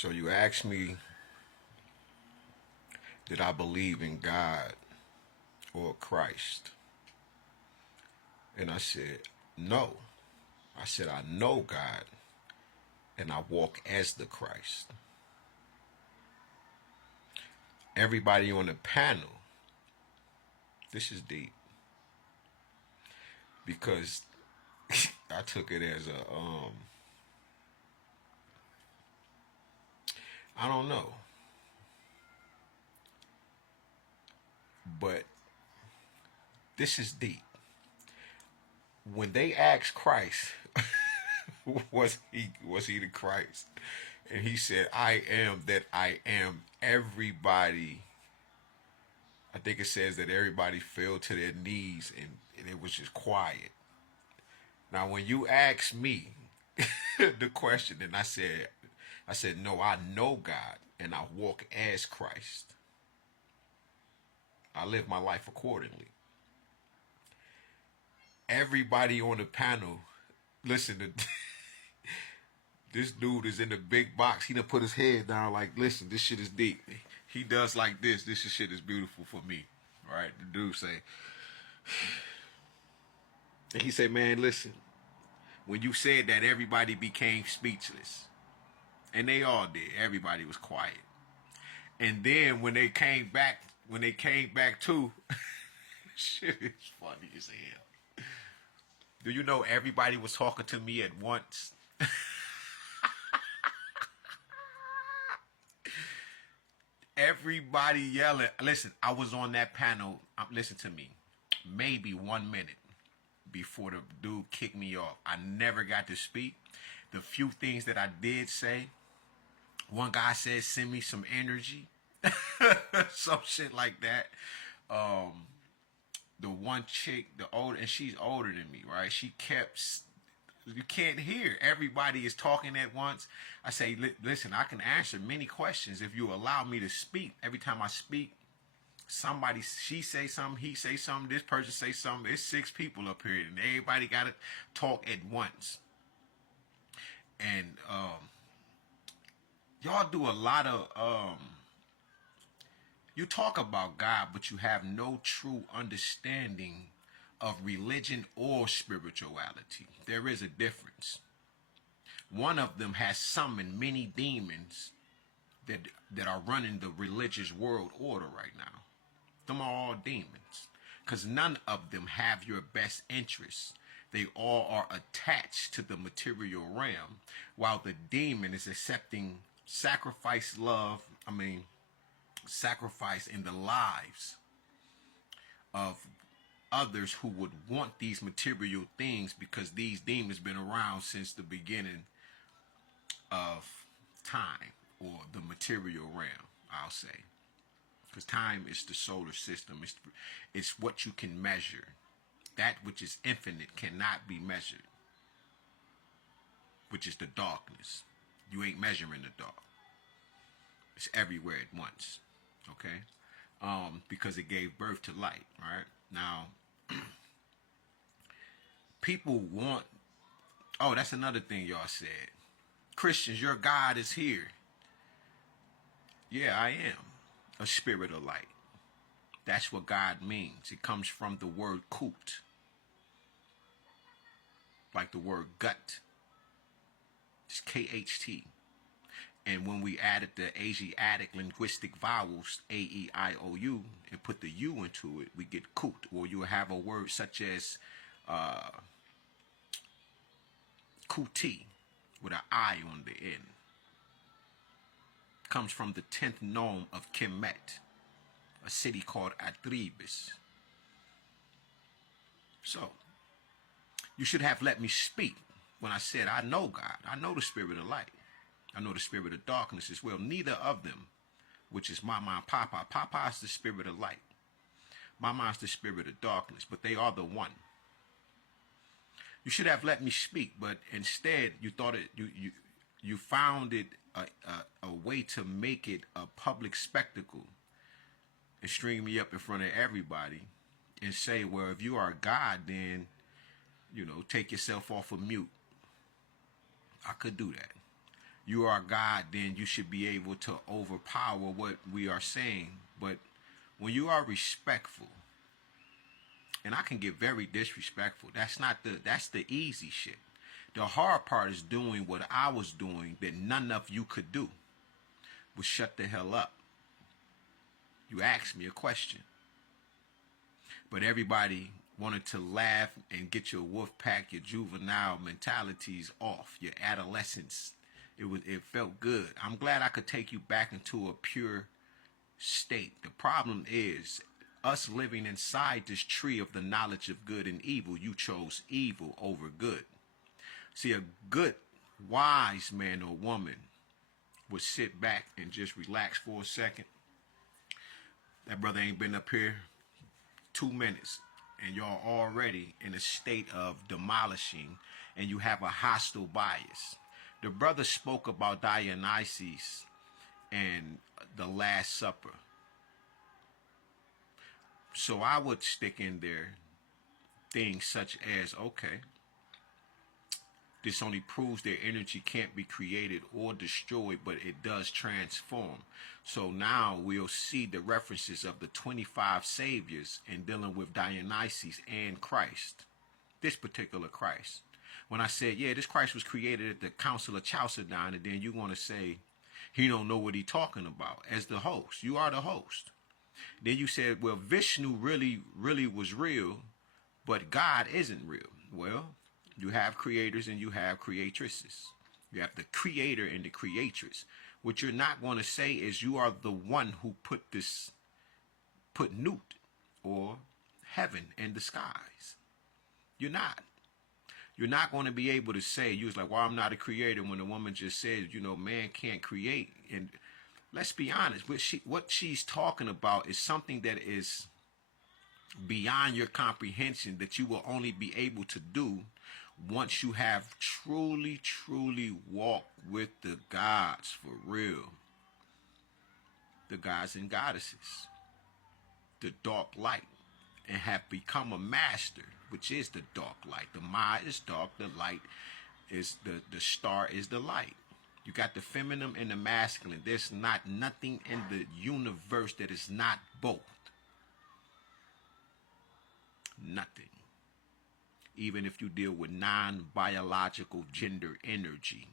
So you asked me, did I believe in God or Christ? And I said, no. I said, I know God and I walk as the Christ. Everybody on the panel, this is deep because I took it as I don't know, but this is deep. When they asked Christ, was he the Christ? And he said, I am that I am. Everybody, I think it says that everybody fell to their knees and it was just quiet. Now when you ask me the question, and I said, no, I know God and I walk as Christ. I live my life accordingly. Everybody on the panel, listen to this dude is in the big box. He done put his head down like, listen, this shit is deep. He does like this. This shit is beautiful for me. Right? The dude say, and he said, man, listen, when you said that, everybody became speechless. And they all did. Everybody was quiet. And then when they came back too, shit is funny as hell. Do you know everybody was talking to me at once? Everybody yelling. Listen, I was on that panel. Listen to me. Maybe 1 minute before the dude kicked me off. I never got to speak. The few things that I did say, one guy said, send me some energy. Some shit like that. The one chick, and she's older than me, right? She kept, you can't hear. Everybody is talking at once. I say, listen, I can answer many questions if you allow me to speak. Every time I speak, she say something, he say something, this person say something. There's 6 people up here, and everybody got to talk at once. And y'all do a lot of you talk about God, but you have no true understanding of religion or spirituality. There is a difference. One of them has summoned many demons that are running the religious world order right now. Them are all demons. Because none of them have your best interests. They all are attached to the material realm, while the demon is accepting sacrifice in the lives of others who would want these material things, because these demons been around since the beginning of time, or the material realm, I'll say. Because time is the solar system. It's what you can measure. That which is infinite cannot be measured, which is the darkness. You ain't measuring the dark. It's everywhere at once. Okay? Because it gave birth to light, right? Now, people want, oh, that's another thing y'all said. Christians, your God is here. Yeah, I am a spirit of light. That's what God means. It comes from the word kut, like the word gut. It's KHT. And when we added the Asiatic linguistic vowels, A-E-I-O-U, and put the U into it, we get kut. Or you have a word such as kuti, with an I on the end. Comes from the 10th nome of Kemet, a city called Atribis. So, you should have let me speak when I said I know God. I know the spirit of light. I know the spirit of darkness as well. Neither of them, which is Mama and Papa. Papa is the spirit of light. Mama is the spirit of darkness, but they are the one. You should have let me speak, but instead you thought you found it a way to make it a public spectacle and string me up in front of everybody and say, well, if you are God, then, take yourself off of mute. I could do that. you are God, then you should be able to overpower what we are saying. But when you are respectful, and I can get very disrespectful, that's the easy shit. The hard part is doing what I was doing that none of you could do, was shut the hell up. You asked me a question, but everybody wanted to laugh and get your wolf pack, your juvenile mentalities off, your adolescence. It felt good. I'm glad I could take you back into a pure state. The problem is us living inside this tree of the knowledge of good and evil. You chose evil over good. See, a good, wise man or woman would sit back and just relax for a second. That brother ain't been up here 2 minutes, and y'all already in a state of demolishing, and you have a hostile bias. The brother spoke about Dionysus and the Last Supper. So I would stick in there things such as, okay, this only proves their energy can't be created or destroyed, but it does transform. So now we'll see the references of the 25 saviors in dealing with Dionysus and Christ, this particular Christ. When I said, yeah, this Christ was created at the Council of Chalcedon, and then you want to say he don't know what he talking about as the host. You are the host. Then you said, well, Vishnu really was real, but God isn't real. Well, you have creators and you have creatresses. You have the creator and the creatress. What you're not going to say is you are the one who put Nut or heaven in the skies. You're not. You're not going to be able to say, you was like, well, I'm not a creator, when a woman just says, man can't create. And let's be honest, what she's talking about is something that is beyond your comprehension, that you will only be able to do once you have truly walked with the gods for real. The gods and goddesses, the dark light, and have become a master, which is the dark light. The Ma is dark, the light is the star is the light. You got the feminine and the masculine. There's nothing in the universe that is not both. Nothing. Even if you deal with non-biological gender energy.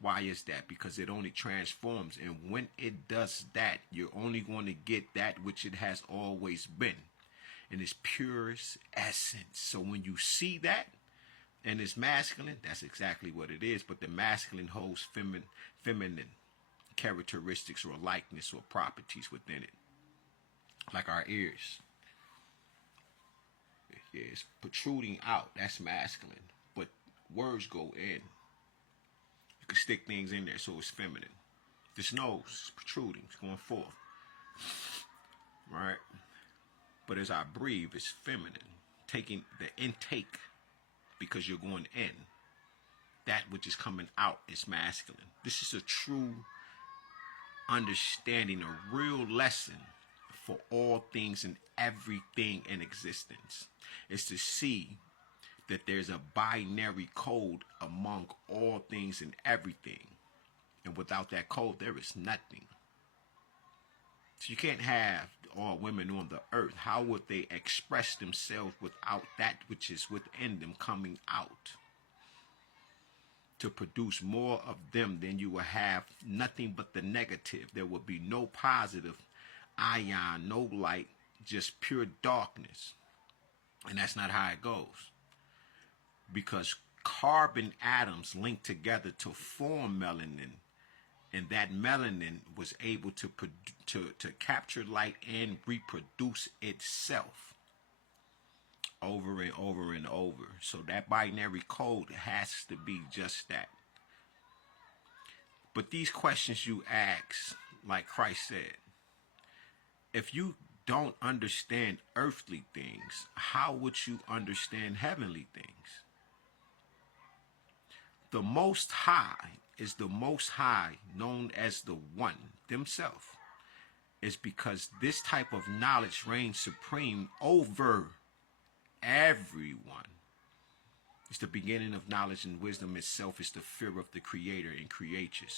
Why is that? Because it only transforms. And when it does that, you're only going to get that which it has always been, in its purest essence. So when you see that and it's masculine, that's exactly what it is. But the masculine holds feminine characteristics or likeness or properties within it. Like our ears. Yeah, it's protruding out. That's masculine. But words go in. You can stick things in there so it's feminine. This nose is protruding. It's going forth. Right? But as I breathe, it's feminine. Taking the intake, because you're going in. That which is coming out is masculine. This is a true understanding, a real lesson for all things and everything in existence. Is to see that there's a binary code among all things and everything. And without that code, there is nothing. So you can't have all women on the earth. How would they express themselves without that which is within them coming out? To produce more of them, then you will have nothing but the negative. There will be no positive ion, no light, just pure darkness. And that's not how it goes. Because carbon atoms link together to form melanin. And that melanin was able to capture light and reproduce itself over and over and over. So that binary code has to be just that. But these questions you ask, like Christ said, if you don't understand earthly things, how would you understand heavenly things? The Most High is the Most High, known as the One themselves. Is because this type of knowledge reigns supreme over everyone. It's the beginning of knowledge, and wisdom itself is the fear of the Creator and creatures.